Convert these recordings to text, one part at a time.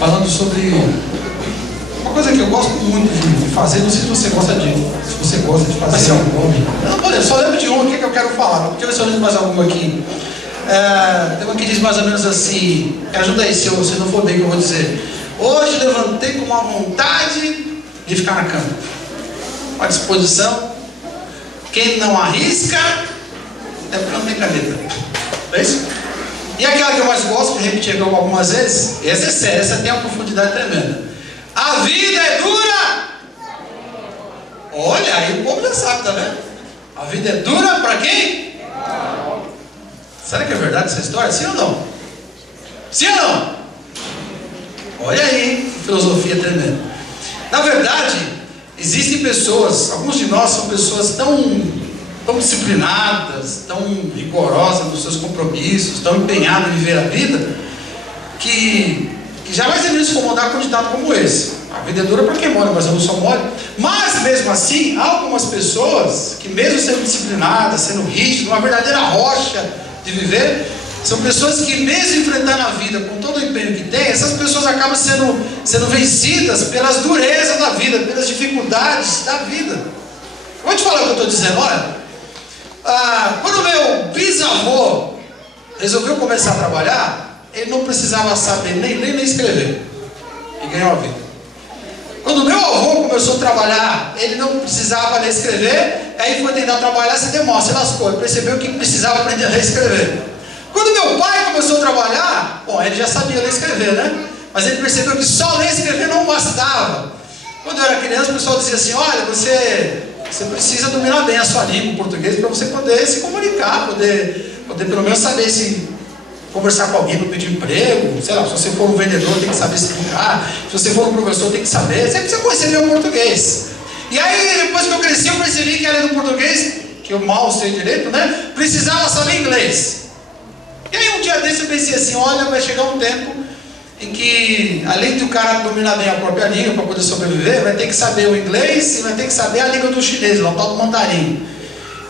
Falando sobre uma coisa que eu gosto muito de fazer, não sei se você gosta de fazer alguma. Eu só lembro de uma aqui que eu quero falar. Deixa eu ver se eu lembro mais alguma aqui. Tem uma que diz mais ou menos assim, ajuda aí se não for bem que eu vou dizer. Hoje levantei com uma vontade de ficar na cama. À disposição. Quem não arrisca é porque não tem caneta. É isso? E aquela que eu mais gosto, de repetir algumas vezes, essa é séria, essa tem uma profundidade tremenda. A vida é dura! Olha, aí o povo já sabe, tá vendo? A vida é dura para quem? Será que é verdade essa história? Sim ou não? Sim ou não? Olha aí, que filosofia tremenda. Na verdade, existem pessoas, alguns de nós são pessoas tão disciplinadas, tão rigorosas nos seus compromissos, tão empenhadas em viver a vida, que jamais deveriam se incomodar com um ditado como esse. A vida é dura para quem mora, mas eu não sou mole. Mas mesmo assim, há algumas pessoas que, mesmo sendo disciplinadas, sendo rígidas, uma verdadeira rocha de viver, são pessoas que, mesmo enfrentando a vida com todo o empenho que tem, essas pessoas acabam sendo vencidas pelas durezas da vida, pelas dificuldades da vida. Eu vou te falar o que eu estou dizendo, olha. Quando meu bisavô resolveu começar a trabalhar, ele não precisava saber nem ler nem escrever e ganhou a vida. Quando meu avô começou a trabalhar, ele não precisava ler e escrever, aí foi tentar trabalhar, se demonstra, se lascou, ele percebeu que precisava aprender a ler e escrever. Quando meu pai começou a trabalhar, bom, ele já sabia ler e escrever, né? Mas ele percebeu que só ler e escrever não bastava. Quando eu era criança, o pessoal dizia assim, olha, você precisa dominar bem a sua língua, o português, para você poder se comunicar, poder pelo menos saber se conversar com alguém para pedir emprego, sei lá, se você for um vendedor tem que saber explicar, se você for um professor tem que saber, você precisa conhecer bem o português. E aí, depois que eu cresci, eu percebi que além do português, que eu mal sei direito, né, precisava saber inglês. E aí um dia desse eu pensei assim, olha, vai chegar um tempo em que, além de o cara dominar bem a própria língua para poder sobreviver, vai ter que saber o inglês e vai ter que saber a língua do chinês, o tal do mandarim.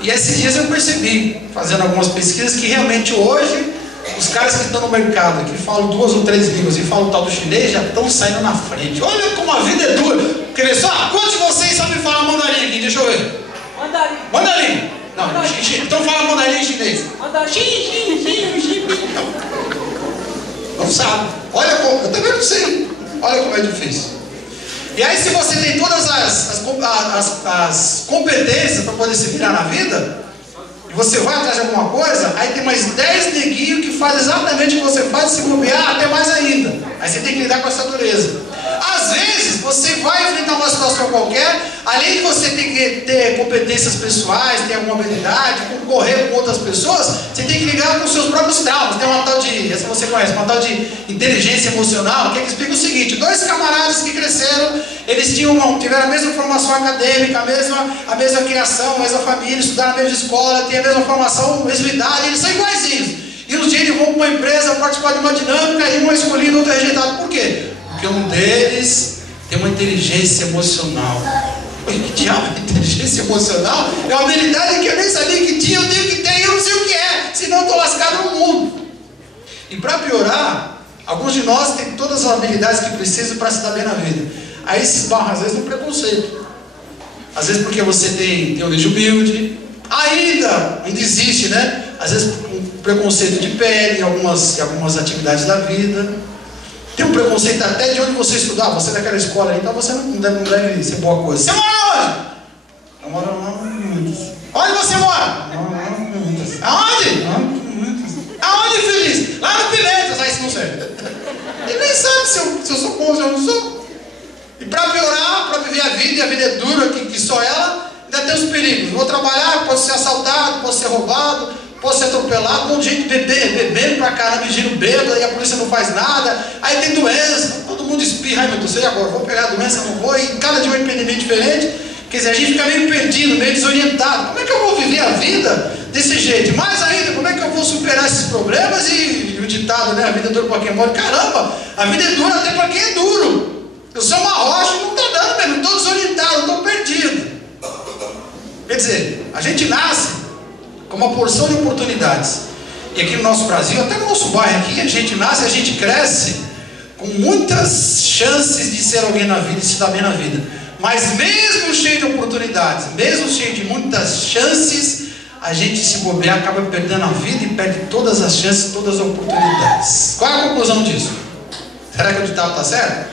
E esses dias eu percebi, fazendo algumas pesquisas, que realmente hoje, os caras que estão no mercado, que falam 2 ou 3 línguas e falam o tal do chinês, já estão saindo na frente. Olha como a vida é dura. Quer ver só? Quantos de vocês sabem falar mandarim aqui? Deixa eu ver. Mandarim. Mandarim. Não, então fala mandarim em chinês. Mandarim. Não sabe. Olha como, eu também não sei. Olha como é difícil. E aí, se você tem todas as competências para poder se virar na vida, e você vai atrás de alguma coisa, aí tem mais 10 neguinhos que fazem exatamente o que você faz, se bobear até mais ainda. Aí você tem que lidar com essa dureza. Às vezes, você vai enfrentar uma situação qualquer, além de você ter que ter competências pessoais, ter alguma habilidade, concorrer com outras pessoas, você tem que lidar com os seus próprios traumas. Tem uma tal de, essa você conhece, uma tal de inteligência emocional, que explica o seguinte: 2 camaradas que cresceram, eles tiveram a mesma formação acadêmica, a mesma criação, a mesma família, estudaram na mesma escola, têm a mesma formação, a mesma idade, eles são iguaizinhos. E um dia eles vão para uma empresa participar de uma dinâmica e um é escolhido, outro é rejeitado. Por quê? Porque um deles tem uma inteligência emocional. Que diabo é inteligência emocional? É uma habilidade que eu nem sabia que tinha, eu tenho que ter e eu não sei o que é, senão eu estou lascado no mundo. E para piorar, alguns de nós têm todas as habilidades que precisam para se dar bem na vida. Aí se esbarra às vezes no preconceito. Às vezes porque você tem origem humilde, ainda existe, né? Às vezes um preconceito de pele, algumas atividades da vida. Tem um preconceito até de onde você estudar. Você é daquela escola aí, então você não deve ser boa coisa. Você mora onde? Eu moro lá. Onde você mora? Aonde? Aonde, feliz? Lá no Pimentas. Aí isso não serve. Ele nem sabe se eu sou bom ou se eu não sou. E para piorar, para viver a vida, e a vida é dura, que só ela, ainda tem os perigos. Vou trabalhar, posso ser assaltado, posso ser roubado, posso ser atropelado, um monte de gente bebendo pra caramba, giro bêbado, e a polícia não faz nada, aí tem doença, todo mundo espirra, ai meu Deus, e agora? Vou pegar a doença, não vou, e cada dia um empreendimento diferente, quer dizer, a gente fica meio perdido, meio desorientado. Como é que eu vou viver a vida desse jeito? Mais ainda, como é que eu vou superar esses problemas? E o ditado, né, a vida é dura pra quem mora, caramba, a vida é dura até pra quem é duro. Eu sou uma rocha e não tá dando mesmo, estou desorientado, estou perdido. Quer dizer, a gente nasce com uma porção de oportunidades. E aqui no nosso Brasil, até no nosso bairro aqui, a gente nasce, a gente cresce com muitas chances de ser alguém na vida e se dar bem na vida. Mas mesmo cheio de oportunidades, mesmo cheio de muitas chances, a gente se bobear, acaba perdendo a vida e perde todas as chances, todas as oportunidades. Qual é a conclusão disso? Será que o ditado está certo?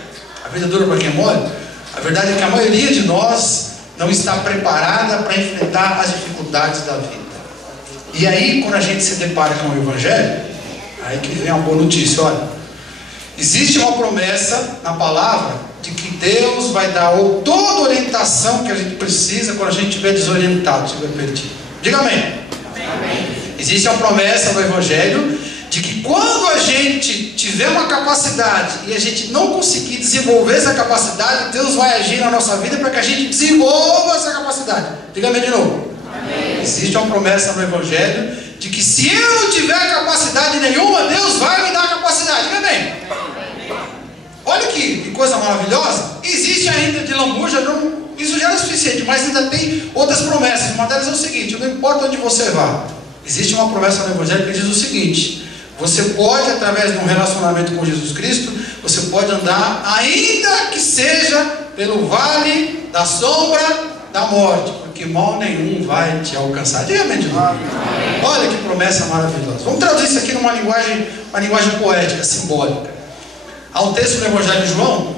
A vida dura para quem mole? A verdade é que a maioria de nós não está preparada para enfrentar as dificuldades da vida. E aí, quando a gente se depara com o Evangelho, aí que vem uma boa notícia. Olha, existe uma promessa na palavra de que Deus vai dar toda a orientação que a gente precisa quando a gente estiver desorientado, estiver perdido. Diga amém. Amém. Existe uma promessa no Evangelho de que quando a gente tiver uma capacidade e a gente não conseguir desenvolver essa capacidade, Deus vai agir na nossa vida para que a gente desenvolva essa capacidade. Diga amém de novo. Amém. Existe uma promessa no Evangelho de que se eu não tiver capacidade nenhuma, Deus vai me dar capacidade. Diga amém. Olha que coisa maravilhosa. Existe ainda de lambuja, isso já é o suficiente, mas ainda tem outras promessas. Uma delas é o seguinte: não importa onde você vá, existe uma promessa no Evangelho que diz o seguinte: você pode, através de um relacionamento com Jesus Cristo, você pode andar, ainda que seja pelo vale da sombra da morte, porque mal nenhum vai te alcançar. Diga amém de novo. Olha que promessa maravilhosa. Vamos traduzir isso aqui numa linguagem poética, simbólica. Há um texto no Evangelho de João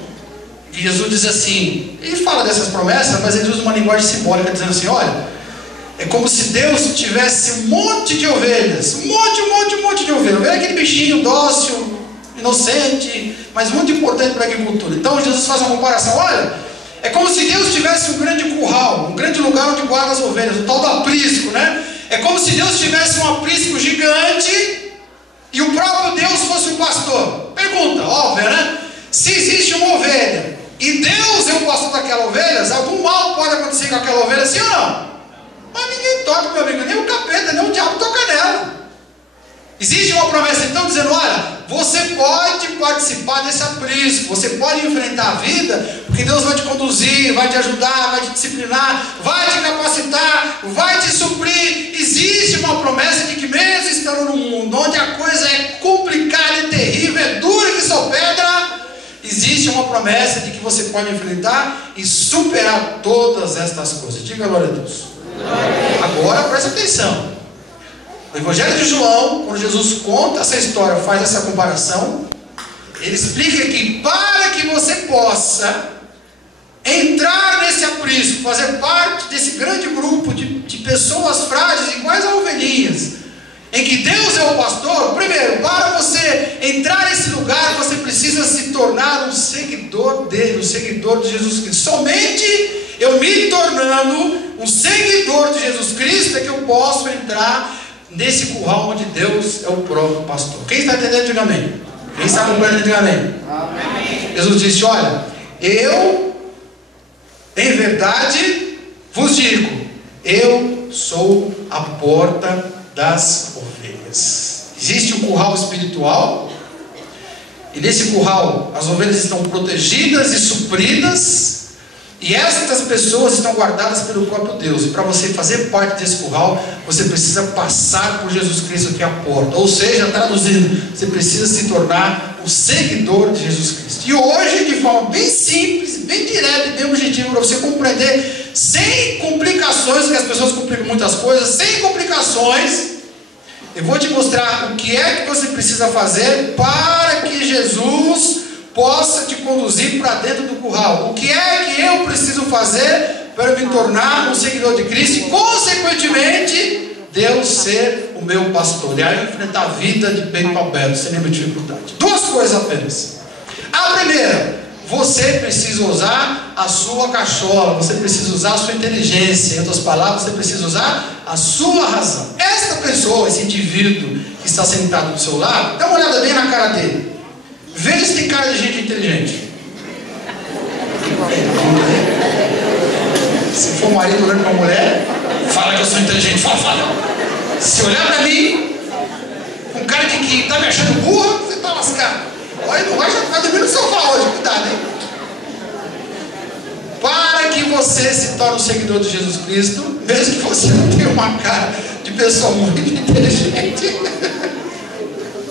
que Jesus diz assim, ele fala dessas promessas, mas ele usa uma linguagem simbólica, dizendo assim: olha, é como se Deus tivesse um monte de ovelhas, um monte de ovelhas. Ovelha é aquele bichinho dócil, inocente, mas muito importante para a agricultura. Então Jesus faz uma comparação: olha, é como se Deus tivesse um grande curral, um grande lugar onde guarda as ovelhas, o tal do aprisco, né? É como se Deus tivesse um aprisco gigante e o próprio Deus fosse o pastor. Pergunta óbvia, né? Se existe uma ovelha e Deus é o pastor daquela ovelha, algum mal pode acontecer com aquela ovelha, sim ou não? Mas ninguém toca, meu amigo, nem o capeta, nem o diabo toca nela. Existe uma promessa então dizendo: olha, você pode participar desse aprisco, você pode enfrentar a vida, porque Deus vai te conduzir, vai te ajudar, vai te disciplinar, vai te capacitar, vai te suprir. Existe uma promessa de que mesmo estando num mundo onde a coisa é complicada e terrível, é dura que só pedra, existe uma promessa de que você pode enfrentar e superar todas estas coisas. Diga glória a Deus. Agora presta atenção. No Evangelho de João, quando Jesus conta essa história, faz essa comparação, ele explica que para que você possa entrar nesse aprisco, fazer parte desse grande grupo de pessoas frágeis, iguais a ovelhinhas, em que Deus é o pastor, primeiro, para você entrar nesse lugar, você precisa se tornar um seguidor dele, um seguidor de Jesus Cristo. Somente eu me tornando um seguidor de Jesus Cristo é que eu posso entrar nesse curral onde Deus é o próprio pastor. Quem está entendendo, diga amém. Quem está compreendendo, diga amém. Amém. Jesus disse: olha, eu em verdade vos digo, eu sou a porta das ovelhas. Existe um curral espiritual, e nesse curral as ovelhas estão protegidas e supridas, e estas pessoas estão guardadas pelo próprio Deus. E para você fazer parte desse curral, você precisa passar por Jesus Cristo, que é a porta. Ou seja, traduzindo, você precisa se tornar um seguidor de Jesus Cristo. E hoje, de forma bem simples, bem direta e bem objetiva, para você compreender, sem complicações, que as pessoas complicam muitas coisas, sem complicações, eu vou te mostrar o que é que você precisa fazer para que Jesus possa te conduzir para dentro do curral. O que é que eu preciso fazer para me tornar um seguidor de Cristo e, consequentemente, Deus ser o meu pastor? E aí enfrentar a vida de peito aberto, sem nenhuma dificuldade. Duas coisas apenas. A primeira: você precisa usar a sua cachola, você precisa usar a sua inteligência. Em outras palavras, você precisa usar a sua razão. Esta pessoa, esse indivíduo que está sentado do seu lado, dá uma olhada bem na cara dele. Veja se tem cara de gente inteligente. Se for marido olhando para a mulher, fala que eu sou inteligente. Fala. Se olhar para mim com cara de que está me achando burra, você está lascado. Olha, não vai dormir no sofá hoje, cuidado, hein? Para que você se torne um seguidor de Jesus Cristo, mesmo que você não tenha uma cara de pessoa muito inteligente,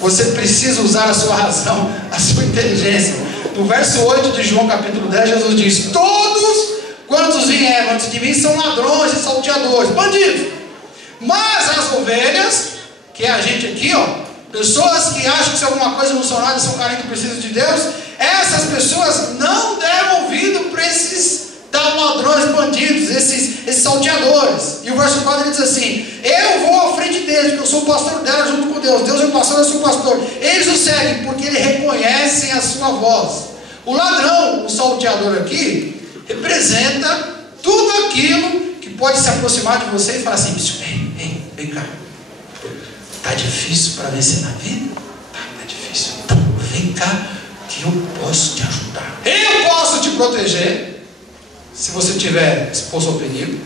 você precisa usar a sua razão, a sua inteligência. No verso 8 de João capítulo 10, Jesus diz: todos quantos vieram antes de mim são ladrões e salteadores, bandidos. Mas as ovelhas, que é a gente aqui, ó, pessoas que acham que se alguma coisa não são nada, são carentes que precisam de Deus, essas pessoas não deram ouvido para esses ladrões, bandidos, esses salteadores. E o verso 4 ele diz assim: eu vou à frente deles, porque eu sou o pastor dela junto com Deus. Deus é o pastor, eu sou o pastor. Eles o seguem porque eles reconhecem a sua voz. O ladrão, o salteador aqui, representa tudo aquilo que pode se aproximar de você e falar assim: vem cá, tá difícil para vencer na vida? Tá difícil. Então, vem cá que eu posso te ajudar. Eu posso te proteger se você estiver exposto ao perigo.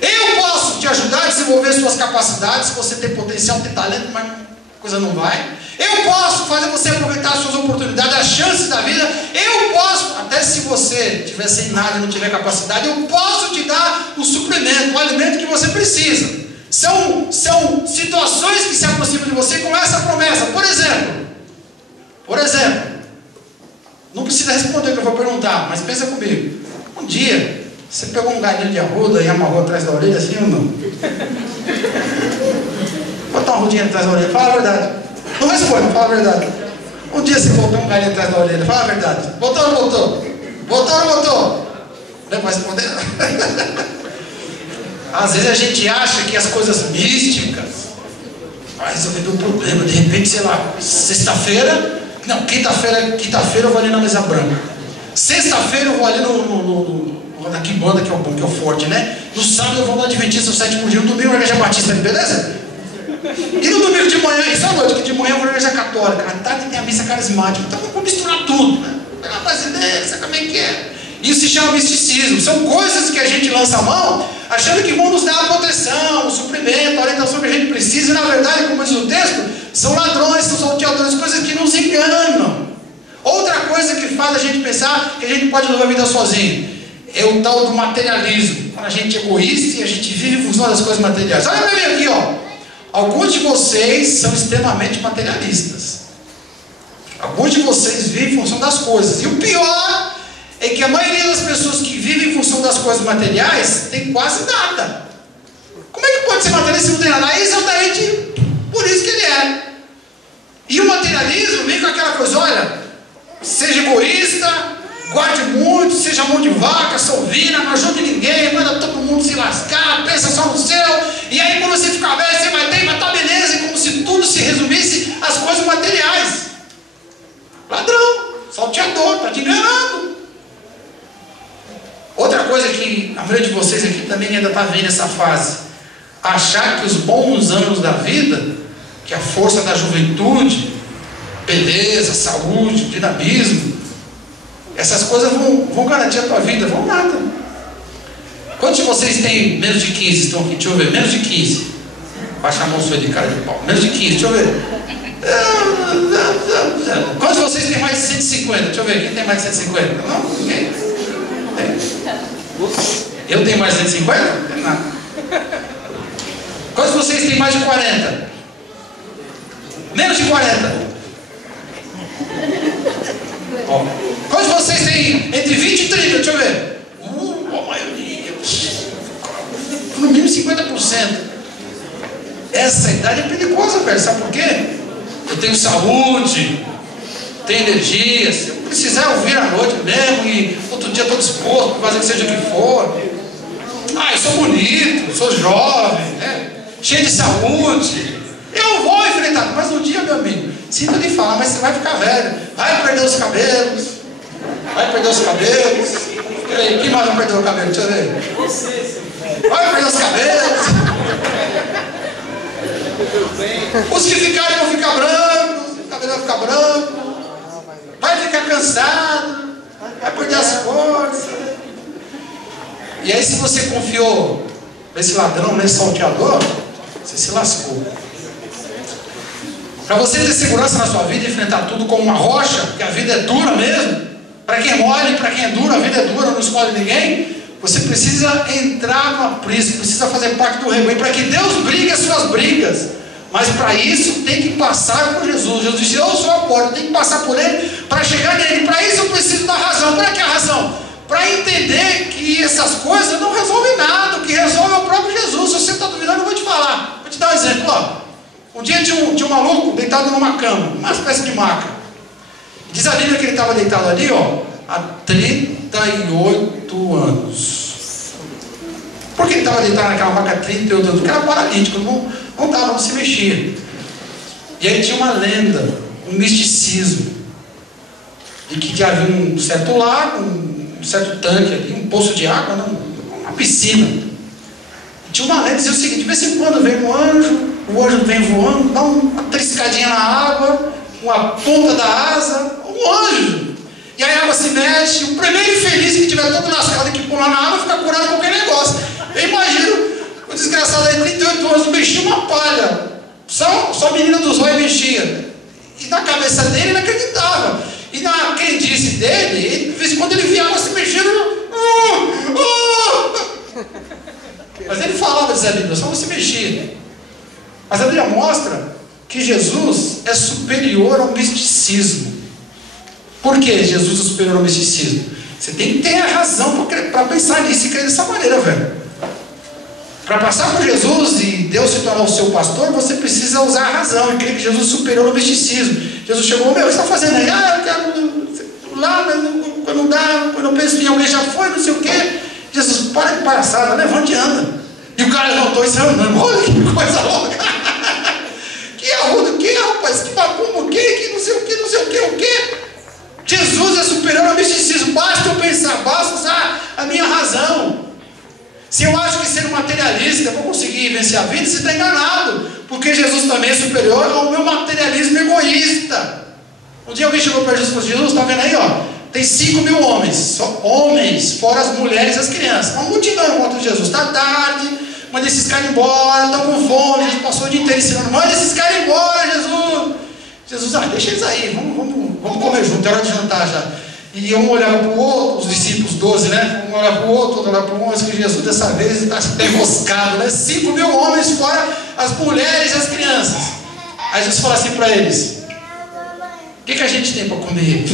Eu posso te ajudar a desenvolver suas capacidades. Se você tem potencial, tem talento, mas a coisa não vai. Eu posso fazer você aproveitar as suas oportunidades, as chances da vida. Eu posso, até se você estiver sem nada e não tiver capacidade, eu posso te dar o suprimento, o alimento que você precisa. São situações que se aproximam de você com essa promessa. Por exemplo, não precisa responder o que eu vou perguntar, mas pensa comigo. Um dia, você pegou um galinho de arruda e amarrou atrás da orelha, assim ou não? Botar uma rodinha atrás da orelha, fala a verdade. Não responde, fala a verdade. Um dia você botou um galinho atrás da orelha, fala a verdade. Botou ou não botou? Botou ou não botou? Não vai responder? Às vezes a gente acha que as coisas místicas vai resolver o problema. De repente, sei lá, sexta-feira, não, quinta-feira eu vou ali na mesa branca. Sexta-feira eu vou ali na Quimbanda, que é o forte, né? No sábado eu vou no Adventista, o sétimo dia. No domingo na Igreja Batista, beleza? E no domingo de manhã, e só à noite, que de manhã eu vou na Igreja Católica. À tarde tem a missa carismática. Então vamos misturar tudo, né? Pegar brasileiro, sabe como é que é? Isso se chama misticismo. São coisas que a gente lança a mão, achando que vão nos dar a proteção, o suprimento, a orientação que a gente precisa. E na verdade, como diz o texto, são ladrões, são salteadores, coisas que nos enganam. Outra coisa que faz a gente pensar que a gente pode levar a vida sozinho é o tal do materialismo. Quando a gente é egoísta e a gente vive em função das coisas materiais. Olha para mim aqui, ó. Alguns de vocês são extremamente materialistas. Alguns de vocês vivem em função das coisas. E o pior é que a maioria das pessoas que vivem em função das coisas materiais tem quase nada. Como é que pode ser materialista se não tem nada? É exatamente por isso que ele é. E o materialismo vem com aquela coisa: olha, seja egoísta, guarde muito, seja mão de vaca, sovina, não ajude ninguém, manda todo mundo se lascar, pensa só no céu, e aí quando você ficar velho, você vai ter, mas tá beleza, como se tudo se resumisse às coisas materiais. Ladrão, salteador, tá te enganando. Outra coisa que a maioria de vocês aqui também ainda está vendo essa fase: achar que os bons anos da vida, que a força da juventude, beleza, saúde, dinamismo, essas coisas vão garantir a tua vida. Vão nada. Quantos de vocês têm menos de 15? Estão aqui, deixa eu ver. Menos de 15. Baixa a mão sua de cara de pau. Menos de 15, deixa eu ver. Quantos de vocês têm mais de 150? Deixa eu ver, quem tem mais de 150? Não? Ninguém? Eu tenho mais de 150? Não tem nada. Quantos de vocês têm mais de 40? Menos de 40? Ó. Quantos de vocês têm entre 20 e 30? Deixa eu ver. A maioria. No mínimo 50%. Essa idade é perigosa, velho. Sabe por quê? Eu tenho saúde, tenho energia. Se eu precisar, eu vir à noite mesmo e outro dia estou disposto para fazer que seja o que for. Eu sou bonito, sou jovem, né? Cheio de saúde. Eu vou enfrentar. Mas um dia, meu amigo, sinto lhe falar, mas você vai ficar velho. Vai perder os cabelos. Vai perder os cabelos. Quem mais vai perder o cabelo? Deixa eu ver. Vai perder os cabelos. Os que ficarem vão ficar brancos. O cabelo vai ficar branco. Vai ficar cansado. Vai perder as forças. E aí, se você confiou nesse ladrão, nesse salteador, você se lascou. Para você ter segurança na sua vida e enfrentar tudo como uma rocha, porque a vida é dura mesmo, para quem é mole, para quem é duro, a vida é dura, não escolhe ninguém, você precisa entrar no aprisco, precisa fazer parte do rebanho, para que Deus brigue as suas brigas, Mas para isso tem que passar por Jesus. Jesus disse: eu sou a porta, tem que passar por Ele para chegar nele. Para isso eu preciso da razão. Para que a razão? Para entender que essas coisas não resolvem nada. O que resolve é o próprio Jesus. Se você está duvidando, eu vou te falar. Vou te dar um exemplo. Ó. Um dia tinha um maluco deitado numa cama, uma espécie de maca. Diz a Bíblia que ele estava deitado ali, ó, há 38 anos. Por que ele estava deitado naquela maca há 38 anos? Porque era paralítico, não se mexia. E aí tinha uma lenda, um misticismo, de que havia um certo lago, um certo tanque ali, um poço de água, uma piscina. E tinha uma lenda que dizia o seguinte: de vez em quando vem um anjo, o anjo vem voando, dá uma triscadinha na água, uma ponta da asa, um anjo. E aí a água se mexe, o primeiro infeliz que tiver todo lascado que pular na água fica curado qualquer negócio. Eu imagino o desgraçado aí, 38 anos, mexia uma palha. Só a menina dos olhos mexia. E na cabeça dele ele acreditava. E na crendice dele, de vez em quando ele via água se mexendo. Mas ele falava, diz a Bíblia, só não se mexia. Mas a Bíblia mostra que Jesus é superior ao misticismo. Por que Jesus é superior ao misticismo? Você tem que ter a razão para pensar nisso e crer dessa maneira, velho. Para passar por Jesus e Deus se tornar o seu pastor, você precisa usar a razão e crer que Jesus é superior ao misticismo. Jesus chegou: meu, o que você está fazendo aí? Eu quero lá, mas quando dá, quando eu penso em alguém já foi, não sei o quê. Jesus: para de palhaçada, levante e anda. E o cara levantou e saiu andando. Olha que coisa louca. Que arruda, o que, rapaz? Que macumba, o quê? Que não sei o quê, não sei o quê, o quê? Jesus é superior ao misticismo. Basta eu pensar, basta usar a minha razão. Se eu acho que ser um materialista eu vou conseguir vencer a vida, você está enganado. Porque Jesus também é superior ao meu materialismo egoísta. Um dia alguém chegou para Jesus e falou: Jesus, está vendo aí, ó? Tem 5.000 homens, só homens, fora as mulheres e as crianças. Uma multidão em volta de Jesus. Está tarde, manda esses caras embora, estão com fome, a gente passou o dia inteiro ensinando. Manda esses caras embora, Jesus. Jesus: deixa eles aí, vamos comer junto, é hora de jantar já. E um olhava para o outro, os discípulos 12, né? Um olhava para o outro olhava para o outro, que Jesus dessa vez está enroscado, né? 5.000 homens, fora as mulheres e as crianças. Aí Jesus fala assim para eles: o que a gente tem para comer?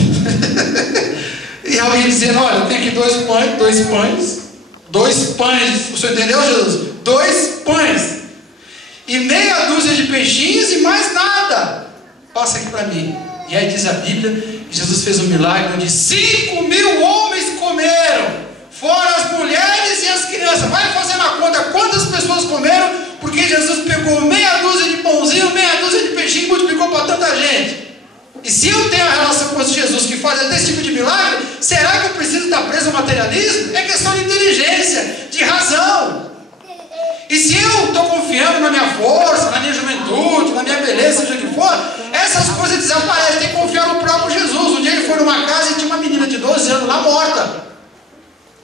E alguém dizendo: olha, tem aqui 2 pães, o senhor entendeu, Jesus? 2 pães, e meia dúzia de peixinhos e mais nada. Passa aqui para mim. E aí diz a Bíblia que Jesus fez um milagre onde 5.000 homens comeram, fora as mulheres e as crianças. Vai fazendo a conta quantas pessoas comeram, porque Jesus pegou meia dúzia de pãozinho, meia dúzia de peixinho e multiplicou para tanta gente. E se eu tenho a relação com esse Jesus que faz até esse tipo de milagre, será que eu preciso estar preso ao materialismo? É questão de inteligência, de razão. E se eu estou confiando na minha força, na minha juventude, na minha beleza, seja o que for, essas coisas desaparecem. Tem que confiar no próprio Jesus. Um dia ele foi numa casa e tinha uma menina de 12 anos lá morta.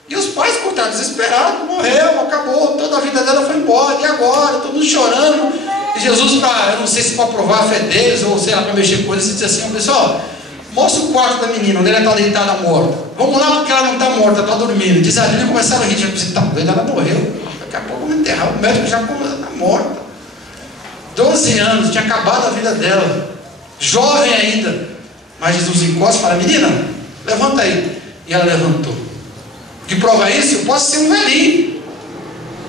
E os pais, coitados, desesperados, morreu, acabou, toda a vida dela foi embora. E agora? Todo mundo chorando. E Jesus, eu não sei se para provar a fé deles ou sei lá, para mexer com eles, disse assim: pessoal, mostra o quarto da menina, onde ela está deitada morta. Vamos lá, porque ela não está morta, está dormindo. Diz a Bíblia, começaram a rir, já disse: tá doida, ela morreu. Daqui a pouco vamos enterrar, o médico já está morta. 12 anos, tinha acabado a vida dela, jovem ainda. Mas Jesus encosta e fala: menina, levanta aí. E ela levantou. O que prova isso? Eu posso ser um velhinho,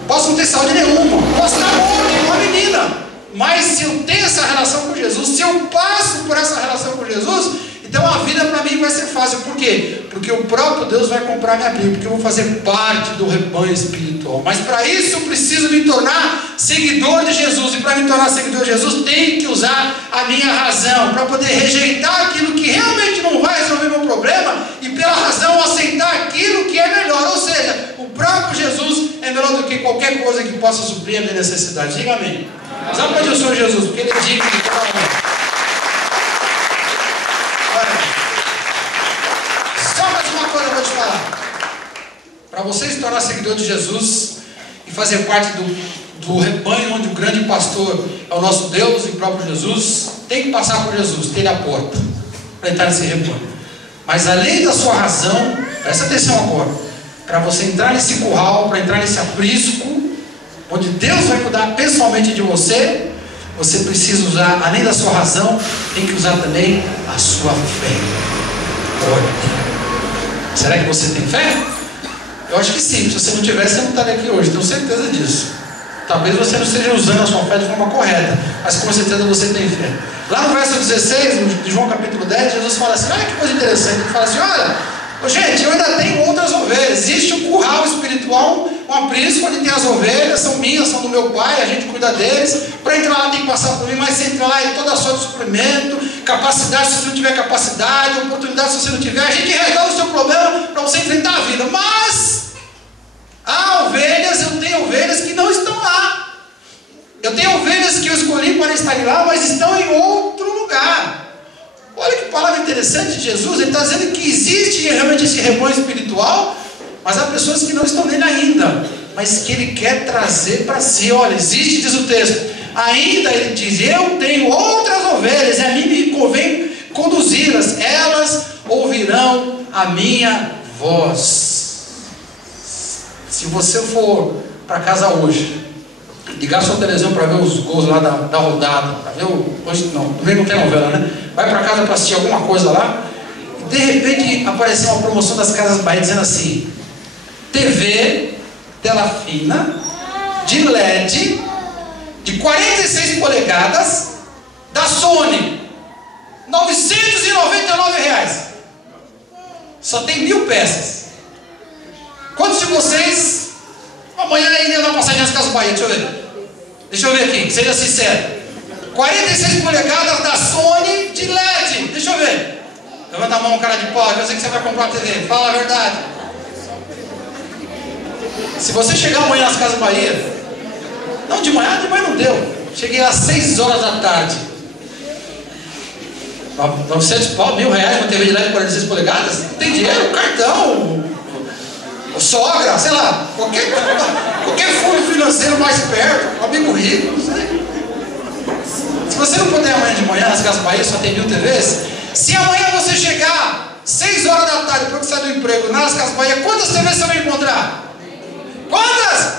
posso não ter saúde nenhuma, posso estar morto igual a menina, mas se eu tenho essa relação com Jesus, se eu passo por essa relação com Jesus, então a vida para mim vai ser fácil. Por quê? Porque o próprio Deus vai comprar minha briga, porque eu vou fazer parte do rebanho espiritual. Mas para isso eu preciso me tornar seguidor de Jesus. E para me tornar seguidor de Jesus, tenho que usar a minha razão, para poder rejeitar aquilo que realmente não vai resolver meu problema, e pela razão aceitar aquilo que é melhor. Ou seja, o próprio Jesus é melhor do que qualquer coisa que possa suprir a minha necessidade. Diga amém. Sabe para onde eu sou Jesus? Porque Ele é digno de cada um. Para você se tornar seguidor de Jesus e fazer parte do rebanho onde o grande pastor é o nosso Deus e o próprio Jesus, tem que passar por Jesus, ter a porta para entrar nesse rebanho. Mas além da sua razão, presta atenção agora, para você entrar nesse curral, para entrar nesse aprisco, onde Deus vai cuidar pessoalmente de você, você precisa usar, além da sua razão, tem que usar também a sua fé. Olha, será que você tem fé? Eu acho que sim. Se você não tivesse, você não estaria aqui hoje, tenho certeza disso. Talvez você não esteja usando a sua fé de forma correta, mas com certeza você tem fé. Lá no verso 16 de João capítulo 10, Jesus fala assim, olha que coisa interessante, ele fala assim, olha, gente, eu ainda tenho outras ovelhas. Existe um curral espiritual, um aprisco onde tem as ovelhas, são minhas, são do meu pai, a gente cuida deles. Para entrar lá tem que passar por mim, mas você entra lá e toda a sorte de suprimento, capacidade se você não tiver capacidade, oportunidade se você não tiver, a gente resolve o seu problema para você enfrentar a vida. Mas há ovelhas, eu tenho ovelhas que não estão lá. Eu tenho ovelhas que eu escolhi para estarem lá, mas estão em outro lugar. Olha que palavra interessante de Jesus. Ele está dizendo que existe realmente esse rebanho espiritual, mas há pessoas que não estão nele ainda, mas que Ele quer trazer para si. Olha, existe, diz o texto, ainda Ele diz, eu tenho outras ovelhas, e a mim me convém conduzi-las, elas ouvirão a minha voz. Se você for para casa hoje, ligar sua televisão para ver os gols lá da rodada, para ver hoje não tem novela, né? Vai para casa para assistir alguma coisa lá, e de repente apareceu uma promoção das Casas Bahia dizendo assim, TV, tela fina, de LED, de 46 polegadas, da Sony, R$999. Só tem 1000 peças. Quantos de vocês amanhã ainda dá passagem nas Casas Bahia? Deixa eu ver aqui, seja sincero. 46 polegadas da Sony de LED. Deixa eu ver. Levanta a mão, cara de pau. Eu sei que você vai comprar a TV. Fala a verdade. Se você chegar amanhã nas Casas Bahia, não, de manhã não deu. Cheguei às 6 horas da tarde. 900 pau, R$1.000, uma TV de LED de 46 polegadas? Não tem dinheiro, cartão, sogra, sei lá, qualquer fundo financeiro mais perto, um amigo rico, não sei. Se você não puder amanhã de manhã nas Casas Bahia, só tem 1000 TVs. Se amanhã você chegar 6 horas da tarde, depois que sai do emprego, nas Casas Bahia, quantas TVs você vai encontrar? Quantas?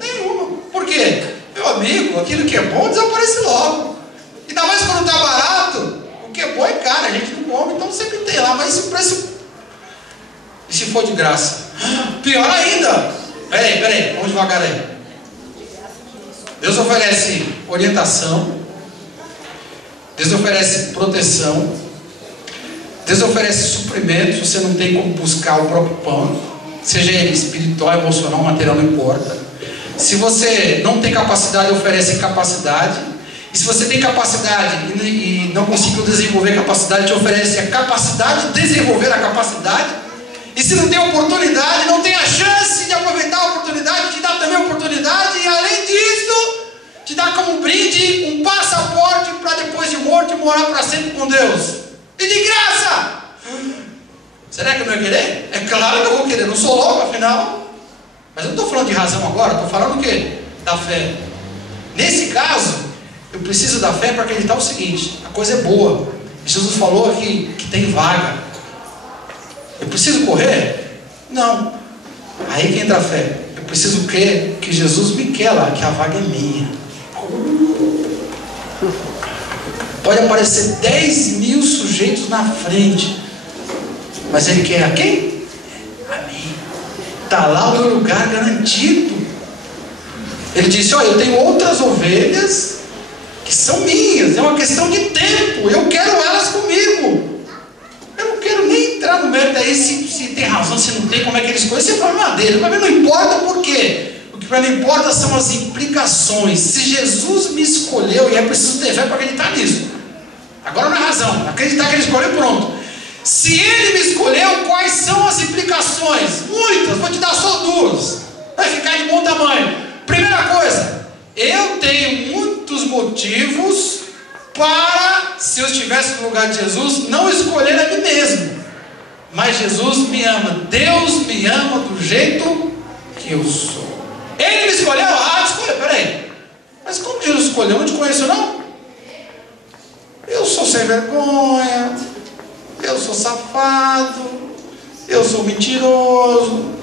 Nenhuma. Por quê? Meu amigo, aquilo que é bom desaparece logo. Ainda mais quando está barato, o que é bom é caro, a gente não come, então sempre tem lá, mas esse preço. E se for de graça? Pior ainda. Peraí, vamos devagar aí. Deus oferece orientação, Deus oferece proteção, Deus oferece suprimento. Você não tem como buscar o próprio pão, seja ele espiritual, emocional, material, não importa. Se você não tem capacidade, oferece capacidade. E se você tem capacidade e não conseguiu desenvolver capacidade, te oferece a capacidade de desenvolver a capacidade. E se não tem oportunidade, não tem a chance de aproveitar a oportunidade, te dá também a oportunidade. E além disso, te dá como brinde um passaporte para depois de morto morar para sempre com Deus. E de graça! Será que eu não ia querer? É claro que eu vou querer, não sou louco afinal. Mas eu não estou falando de razão agora, estou falando o quê? Da fé. Nesse caso, eu preciso da fé para acreditar o seguinte: a coisa é boa. Jesus falou aqui que tem vaga. Eu preciso correr? Não. Aí que entra a fé. Eu preciso crer que Jesus me quer lá, que a vaga é minha. Pode aparecer 10.000 sujeitos na frente, mas Ele quer a quem? A mim. Está lá o meu lugar garantido. Ele disse: olha, eu tenho outras ovelhas que são minhas, é uma questão de tempo, eu quero elas comigo. Eu não quero nem entrar no mérito aí se tem razão, se não tem, como é que ele escolheu. Esse é o problema dele. Para mim não importa por quê. O que para mim importa são as implicações. Se Jesus me escolheu, e é preciso ter fé para acreditar nisso. Agora não é razão, acreditar que ele escolheu, pronto. Se ele me escolheu, quais são as implicações? Muitas, vou te dar só duas. Vai ficar de bom tamanho. Primeira coisa, eu tenho muitos motivos para, se eu estivesse no lugar de Jesus, não escolher a mim mesmo. Mas Jesus me ama, Deus me ama do jeito que eu sou. Ele me escolheu? Escolheu, peraí. Mas como Jesus escolheu? Eu não te conheço não? Eu sou sem vergonha, eu sou safado, eu sou mentiroso,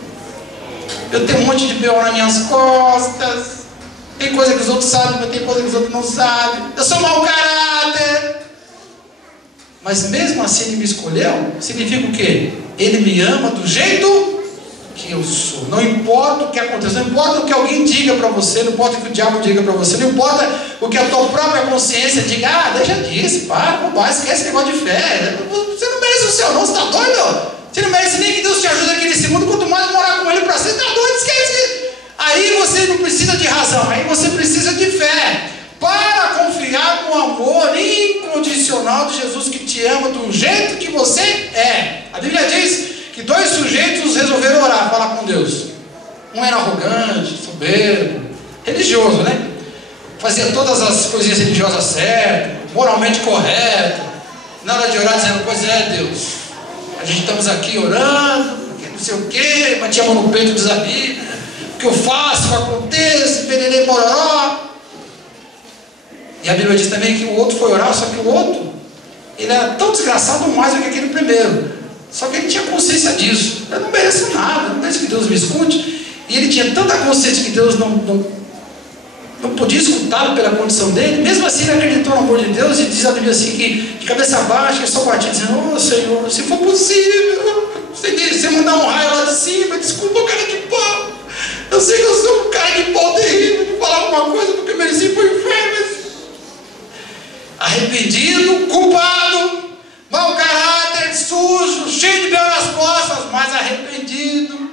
eu tenho um monte de B.O. nas minhas costas, Tem coisa que os outros sabem, mas tem coisa que os outros não sabem. Eu sou mau caráter. Mas mesmo assim ele me escolheu, significa o quê? Ele me ama do jeito que eu sou. Não importa o que aconteça, não importa o que alguém diga para você, não importa o que o diabo diga para você, não importa o que a tua própria consciência diga, deixa disso, para, esquece esse negócio de fé. Você não merece o céu, não, você está doido? Você não merece nem que Deus te ajude aqui nesse mundo, quanto mais morar com Ele para você, está doido, esquece. Aí você não precisa de razão, aí você precisa de fé, para confiar no amor incondicional de Jesus que te ama do jeito que você é. A Bíblia diz que 2 sujeitos resolveram orar, falar com Deus. Um era arrogante, soberbo, religioso, né? Fazia todas as coisinhas religiosas certas, moralmente correto. Na hora de orar dizendo, pois é, Deus, a gente estamos aqui orando, porque não sei o quê, batia a mão no peito, diz a Bíblia, o que eu faço, o que acontece, pererê, mororó. E a Bíblia diz também que o outro foi orar, só que o outro, ele era tão desgraçado ou mais do que aquele primeiro. Só que ele tinha consciência disso. Eu não mereço nada, não mereço que Deus me escute. E ele tinha tanta consciência que Deus não podia escutá-lo pela condição dele. Mesmo assim ele acreditou no amor de Deus. E diz a Bíblia assim que de cabeça baixa, ele só batia dizendo, Senhor, se for possível, você mandar um raio lá de cima, desculpa, cara de pau. Eu sei que eu sou um cara de pau terrível, de falar alguma coisa porque eu mereci para o inferno, mas... Arrependido, culpado, mau caráter, sujo, cheio de mel nas costas, mas arrependido.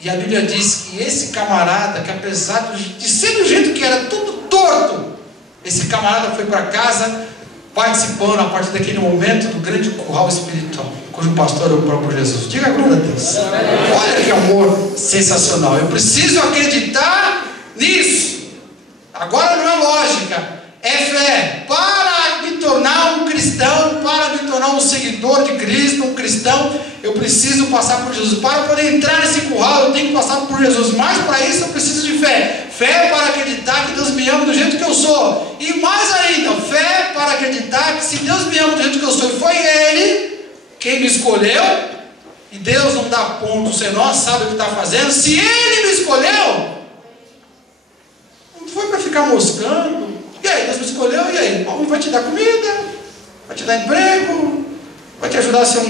E a Bíblia diz que esse camarada, que apesar de ser do jeito que era tudo torto, esse camarada foi para casa participando a partir daquele momento do grande curral espiritual, cujo pastor é o próprio Jesus. Diga glória a Deus. Olha que amor sensacional. Eu preciso acreditar nisso. Agora não é lógica, é fé. Para me tornar um cristão, para me tornar um seguidor de Cristo, um cristão, eu preciso passar por Jesus. Para poder entrar nesse curral, eu tenho que passar por Jesus. Mas para isso eu preciso de fé. Fé para acreditar que Deus me ama do jeito que eu sou. E mais ainda, fé para acreditar que se Deus me ama do jeito que eu sou, e foi Ele quem me escolheu, e Deus não dá ponto, você não sabe o que está fazendo. Se Ele me escolheu, não foi para ficar moscando. E aí, Deus me escolheu, e aí? Ele vai te dar comida, vai te dar emprego, vai te ajudar a ser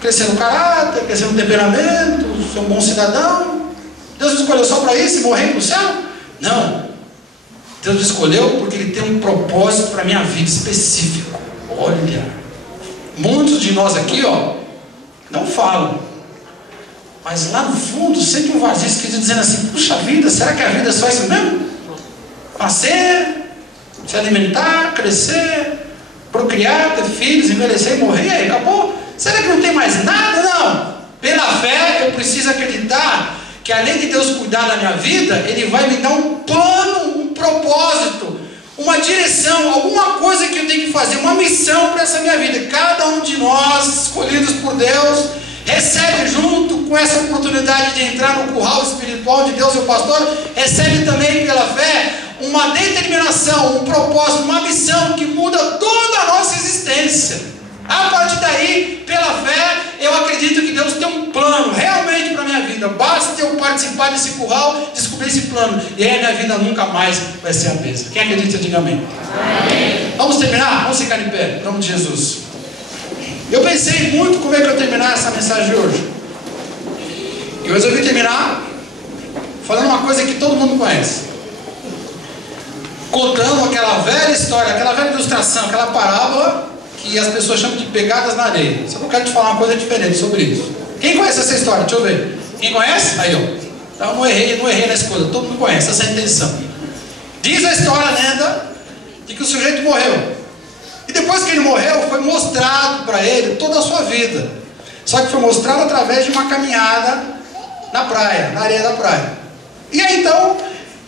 crescer no caráter, crescer no temperamento, ser um bom cidadão. Deus me escolheu só para isso e morrer no céu? Não. Deus me escolheu porque Ele tem um propósito para a minha vida específico. Olha, muitos de nós aqui, não falam, mas lá no fundo sente um vazio esquisito dizendo assim, puxa vida, será que a vida é só isso mesmo? Nascer, se alimentar, crescer, procriar, ter filhos, envelhecer e morrer, e aí acabou? Será que não tem mais nada? Não. Pela fé eu preciso acreditar que além de Deus cuidar da minha vida, Ele vai me dar um plano, um propósito, uma direção, alguma coisa que eu tenho que fazer, uma missão para essa minha vida. Cada um de nós, escolhidos por Deus, recebe junto com essa oportunidade de entrar no curral espiritual de Deus, o pastor, recebe também pela fé uma determinação, um propósito, uma missão que muda toda a nossa existência. A partir daí, pela fé, eu acredito que Deus tem um plano realmente para a minha vida. Basta eu participar desse curral, descobrir esse plano, e aí a minha vida nunca mais vai ser a mesma. Quem acredita, diga amém. Amém. Vamos terminar? Vamos ficar em pé, em nome de Jesus. Eu pensei muito como é que eu terminar essa mensagem de hoje. Eu resolvi terminar falando uma coisa que todo mundo conhece, contando aquela velha história, aquela velha ilustração, aquela parábola que as pessoas chamam de pegadas na areia. Só que eu quero te falar uma coisa diferente sobre isso. Quem conhece essa história? Deixa eu ver. Quem conhece? Aí, Então não errei na escolha. Todo mundo conhece, essa é a intenção. Diz a história, a lenda, de que o sujeito morreu. E depois que ele morreu, foi mostrado para ele toda a sua vida. Só que foi mostrado através de uma caminhada na praia, na areia da praia. E aí então,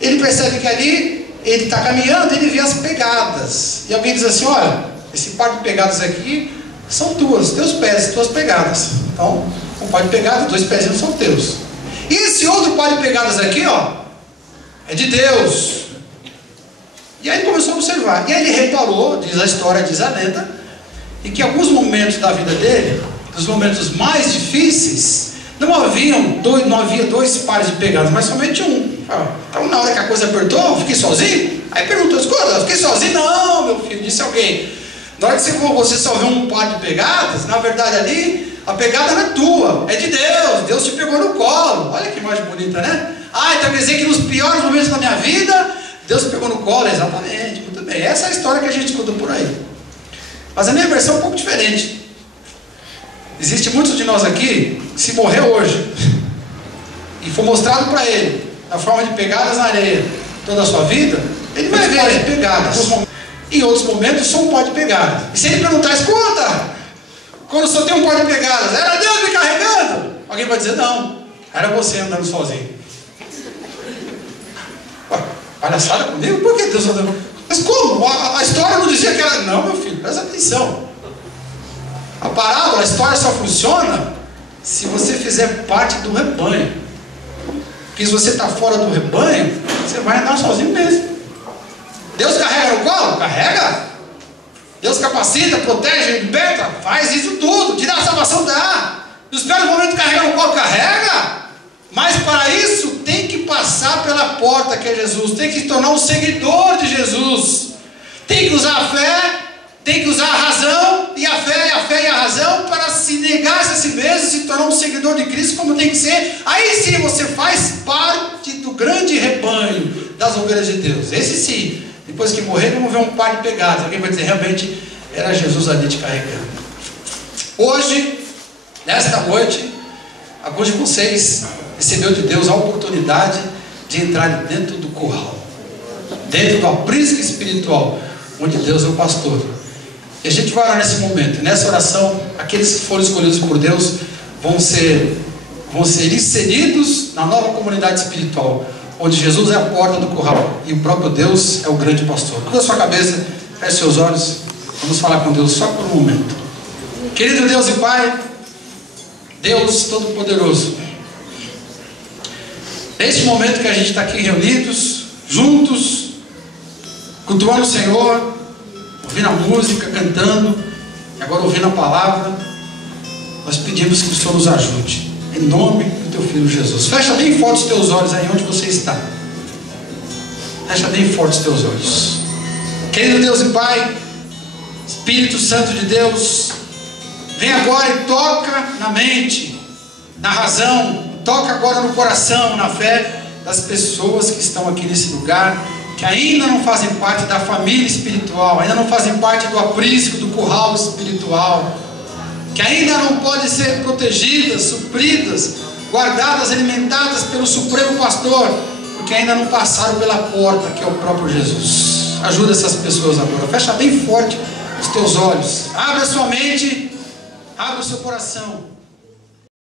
ele percebe que ali, ele está caminhando, ele vê as pegadas. E alguém diz assim, olha, esse par de pegadas aqui são teus pés, tuas pegadas. Então, um par de pegadas, 2 pezinhos são teus. E esse outro par de pegadas aqui, é de Deus. E aí ele começou a observar. E aí ele reparou, diz a história, diz a lenda, e que em alguns momentos da vida dele, nos momentos mais difíceis, não havia 2 pares de pegadas, mas somente um. Então, na hora que a coisa apertou, eu fiquei sozinho. Aí perguntou: escuta, eu fiquei sozinho? Não, meu filho, disse alguém. Na hora que você só vê um par de pegadas, na verdade ali, a pegada não é tua, é de Deus. Deus te pegou no colo. Olha que imagem bonita, né? Então quer dizer que nos piores momentos da minha vida, Deus pegou no colo. Exatamente, muito bem. Essa é a história que a gente escuta por aí. Mas a minha versão é um pouco diferente. Existe muitos de nós aqui, que se morrer hoje, e for mostrado para ele, na forma de pegadas na areia, toda a sua vida, ele vai ver pegadas. Em outros momentos, só um pó de pegadas. E se ele perguntar: escuta, quando só tem um pó de pegadas, era Deus me carregando? Alguém vai dizer: não, era você andando sozinho. Palhaçada comigo? Por que Deus andando? Mas como? A história não dizia que era... Não, meu filho, presta atenção. A parábola, a história só funciona se você fizer parte do rebanho. Porque se você está fora do rebanho, você vai andar sozinho mesmo. Deus carrega no colo? Carrega. Deus capacita, protege, liberta, faz isso tudo. Te dá a salvação, dá. Nos piores momentos carrega no colo? Carrega. Mas para isso tem que passar pela porta que é Jesus. Tem que se tornar um seguidor de Jesus. Tem que usar a fé, tem que usar a razão, e a fé e a razão, para se negar-se a si mesmo, se tornar um seguidor de Cristo como tem que ser. Aí sim você faz parte do grande rebanho das ovelhas de Deus. Esse sim. Depois que morrer, vamos ver um par de pegadas. Alguém vai dizer: realmente era Jesus ali te carregando. Hoje, nesta noite, alguns de vocês recebeu de Deus a oportunidade de entrar dentro do curral, dentro do aprisco espiritual, onde Deus é o pastor. E a gente vai orar nesse momento. Nessa oração, aqueles que foram escolhidos por Deus vão ser inseridos na nova comunidade espiritual, onde Jesus é a porta do curral e o próprio Deus é o grande pastor. Curva a sua cabeça, feche seus olhos, vamos falar com Deus só por um momento. Querido Deus e Pai, Deus Todo-Poderoso, neste momento que a gente está aqui reunidos, juntos, cultuando o Senhor, ouvindo a música, cantando, e agora ouvindo a palavra, nós pedimos que o Senhor nos ajude, em nome do Teu Filho Jesus. Fecha bem forte os teus olhos aí onde você está. Fecha bem forte os teus olhos. Querido Deus e Pai, Espírito Santo de Deus, vem agora e toca na mente, na razão, toca agora no coração, na fé das pessoas que estão aqui nesse lugar, que ainda não fazem parte da família espiritual, ainda não fazem parte do aprisco, do curral espiritual, que ainda não podem ser protegidas, supridas, guardadas, alimentadas pelo Supremo Pastor, porque ainda não passaram pela porta que é o próprio Jesus. Ajuda essas pessoas agora. Fecha bem forte os teus olhos, abre a sua mente, abre o seu coração.